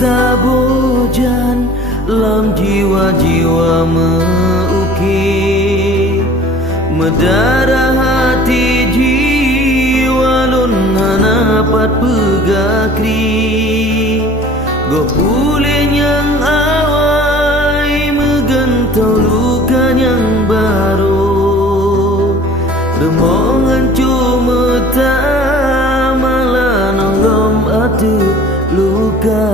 sabojan lam jiwa-jiwa meuki medara hati jiwa lon hanapat pegakri go pulih yang awai megantau luka yang baru remongan cuma tak malah nongom atu luka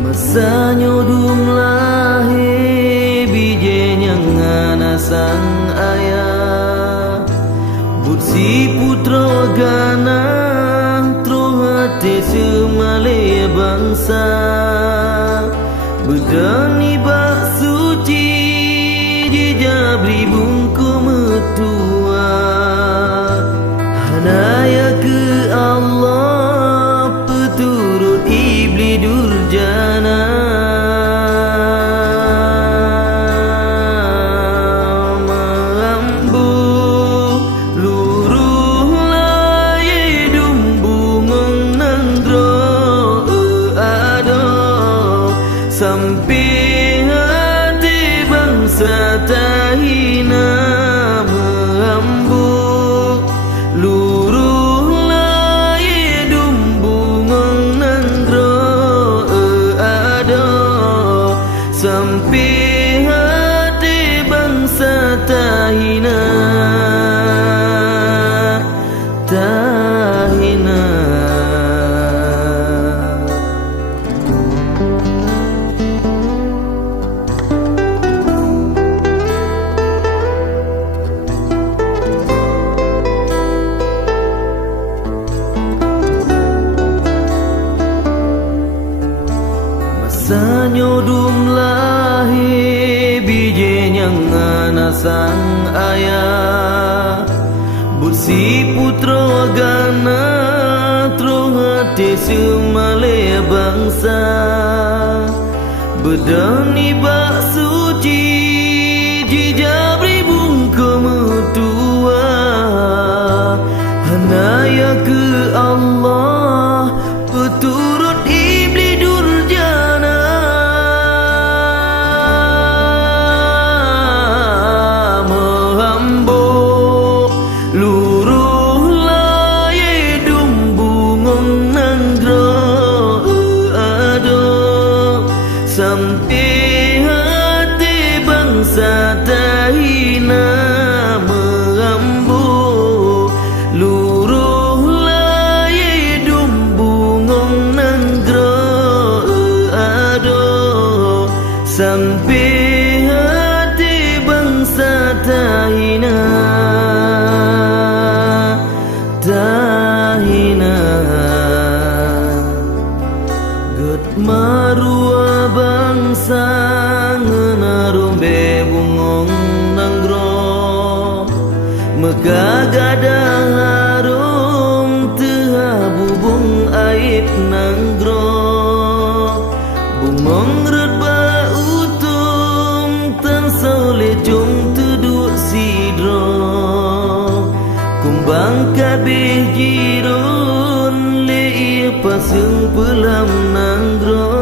masa nyodum lahir bijenya ngana sang ayah si putra gana tro hati semale bangsa bedani bak suci jijabri bungku metua hanaya ke Allah peturut iblis durjana sampai hati bangsa tahina merambuk luruh lai dumbungong nanggro ada sampai hati bangsa tahina sanyodum lahir bijenya ngana sang ayah bursi putra gana tro hati semale bangsa bedani bak suci jijabri bungku metua hanaya ke Allah peturut iblis durjana sampai hati bangsa tahina merambuk luruh lai dumbungong nanggro ado sampai hati bangsa tahina gut marua bangsa ngenarumbe bungong nanggro megagada harum tehabubung aib nanggro bungong redba utum tan sole jong tuduk sidro kumbang kabeh jirun le pasung pelam nanggro